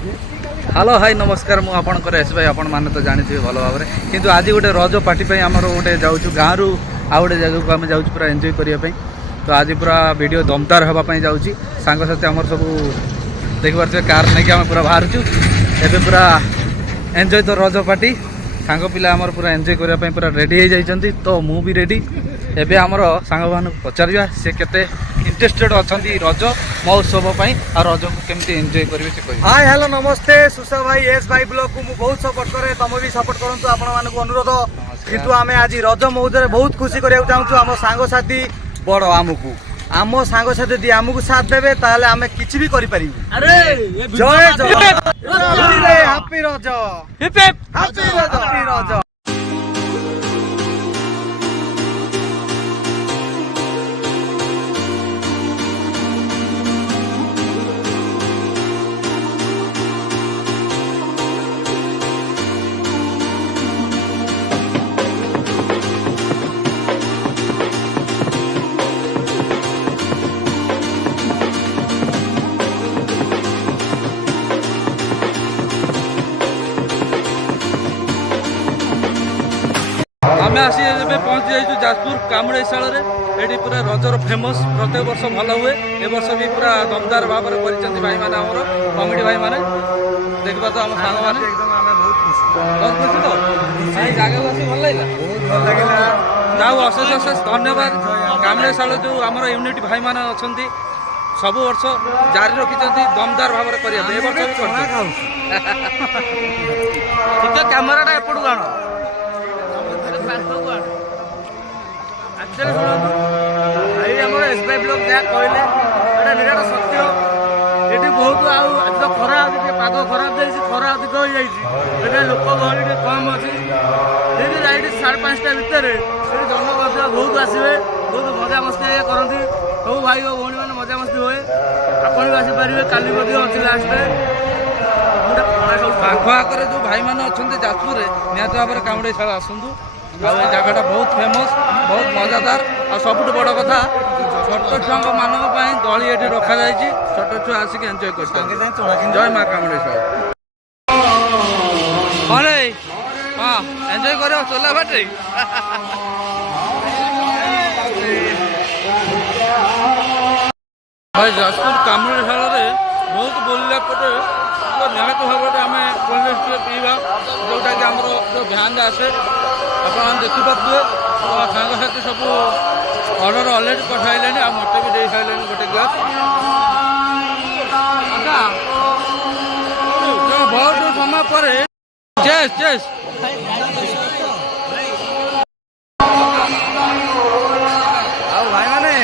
Hello hi नमस्कार मु आपणकर एस भाई आपण मैंने तो जानी भल भाव में किंतु आज गोटे रज पार्टी आमर गोटे जाऊँ गाँव रु आउ गोटे जगह को आम जाऊँ पूरा एंजॉय करने तो आज पूरा वीडियो दमदार हाँपाई जाऊँगी सांगसाथी आमर सब देखिपे कार नहीं आम पूरा बाहर एवं पूरा एंजॉय तो रज पार्टी सांग पिला आमर पूरा एंजॉय करने पूरा रेडी हो जाती तो मु भी रेडी एवं आमर सांग मान पचार सी केते इंटरेस्टेड अच्छा रज महोत्सव और रज को केमती एंजॉय करेंगे से कह। हाय हेलो नमस्ते सुशा भाई एस भाई ब्लॉग को बहुत सपोर्ट करे तुम भी सपोर्ट करूँ आपण अनुरोध किंतु आम आज रज महोत्सव बहुत खुशी करने चाहूँ आम सांगसाथी बड़ आमको आम सांगसाथी यदि आमको साथ देवे ताहले आम किसी भी करें। जय जय हैप्पी रज हैप्पी रज। आम आसी पहुँची जाइए जाजपुर कामुड़ेशाल ये पूरा रजर फेमस प्रत्येक वर्ष भल हुए ए वर्ष भी पूरा दमदार भाव में कर भाई मैंने आमर कमिटी भाई मैंने देखा तो आम सांग मैंने बहुत खुशी तो जगह आस भल लगे जाऊ अशेष अशेष धन्यवाद कामुड़ेशाल जो आमर यूनिट भाई मैंने अच्छा सब वर्ष जारी रखिंट दमदार भाव में कर कैमेराटा एपटू आण एक्चुअली भाई आम एस भाई ब्लॉग जहाँ कहले निराट सत्य ये बहुत आज तो खरा पाग खराब जाइए खरा अधिक हो जाए लोक गहली कम अच्छी ये 5:30 भितर जनगहली बहुत आसवे बहुत मजा मस्ती करती सब भाई और भौणी मैंने मजा मस्ती हुए आपड़ भी आसपारे काली अच्छी लास्ट आखर जो भाई मैंने अच्छा जाजपुर निहत भाव में कामुड़ेशाल आसतु जगह बहुत फेमस बहुत मजादार और सब बड़ कथा छोट छुआ मानी गली ये रखा जाए छोट छुआ आसिक एंजॉय कर जय माँ कामुड़ेशाल हाँ एंजॉय कर चला बाटे भाई जाजपुर कामुड़ेशाल बहुत बोलला पटे निहत भाव में आम कोल्ड पीवा जोटा कि आमर जो भ्यान आसे आप देखिपे सांगसाथी सब अर्डर अलरेडी पठाइले आ मत भी दे सारे गोटे ग्लास बहुत समय पर चेस चेस भाई मैंने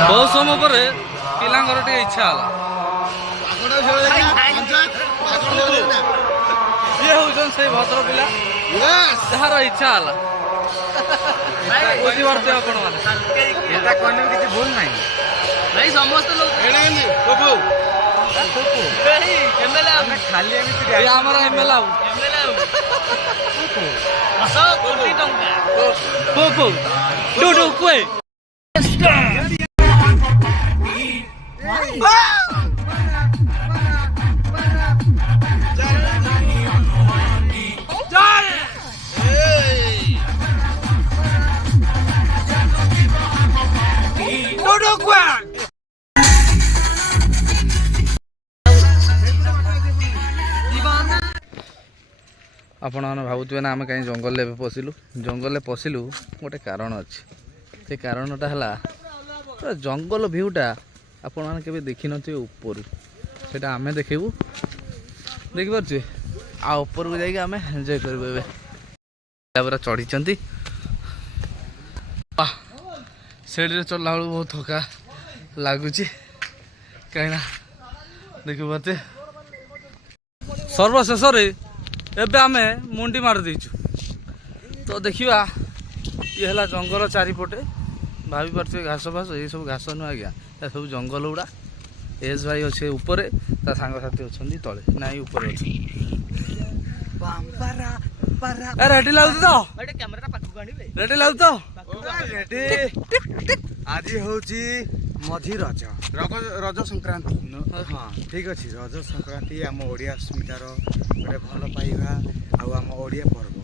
बहुत समय पर पिलांकर टे इच्छा सी हूँ से भद्र पिला जार इच्छा बुझीपे आपण मैंने किसी भूल नहीं समस्त लोग खाली आमर एमएलए कोई आपण मैंने भावुवे ना आम कहीं जंगल पशिलु जंगल पशिलु गोटे कारण अच्छे से कारणटा है पूरा जंगल भ्यूटा आपण मैंने केवे देखी नथिबे ऊपर सेटा आमे देखिबू देखिपे आ ऊपर को जाइए आम एंजॉय करें पूरा चढ़ी सेठ चलला बेलू बहुत थका लगुच कहीं देखिपे सर्वशेष एबे आमे मुंडी मार देचु तो देखिबा ये हला जंगल चारिपटे ଭାବି ପାରୁଥିବେ ଘାସ ଫାସ ଏଇ ସବୁ ଘାସ ନୁହଁ ଆଜ୍ଞା, ଏ ସବୁ ଜଙ୍ଗଲ ଗୁଡ଼ା। ଏସ୍ ଭାଇ ଅଛି ଉପରେ, ତା ସାଙ୍ଗସାଥି ଅଛନ୍ତି ତଳେ, ନାଇଁ ଉପରେ ଅଛନ୍ତି। ରେଡି ଲାଗୁଛି ତ? ରେଡି ଲାଗୁଛି ତ? ଆଜି ହଉଛି ମଝି ରଜ ରଜ ସଂକ୍ରାନ୍ତି। ହଁ ଠିକ ଅଛି, ରଜ ସଂକ୍ରାନ୍ତି ଆମ ଓଡ଼ିଆ ସ୍ମିତାର ଗୋଟେ ଭଲ ପାଇବା ଆଉ ଆମ ଓଡ଼ିଆ ପର୍ବ।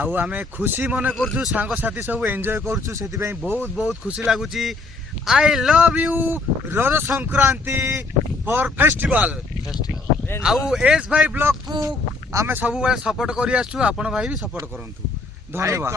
ଆଉ ଆମେ ଖୁସି ମନେ କରୁଛୁ, ସାଙ୍ଗସାଥି ସବୁ ଏନ୍ଜୟ କରୁଛୁ, ସେଥିପାଇଁ ବହୁତ ବହୁତ ଖୁସି ଲାଗୁଛି। I love you Raja Sankranti for festival. ଆଉ ଏସ୍ ଭାଇ ବ୍ଲଗକୁ ଆମେ ସବୁବେଳେ ସପୋର୍ଟ କରି ଆସୁଛୁ, ଆପଣ ଭାଇ ବି ସପୋର୍ଟ କରନ୍ତୁ। ଧନ୍ୟବାଦ।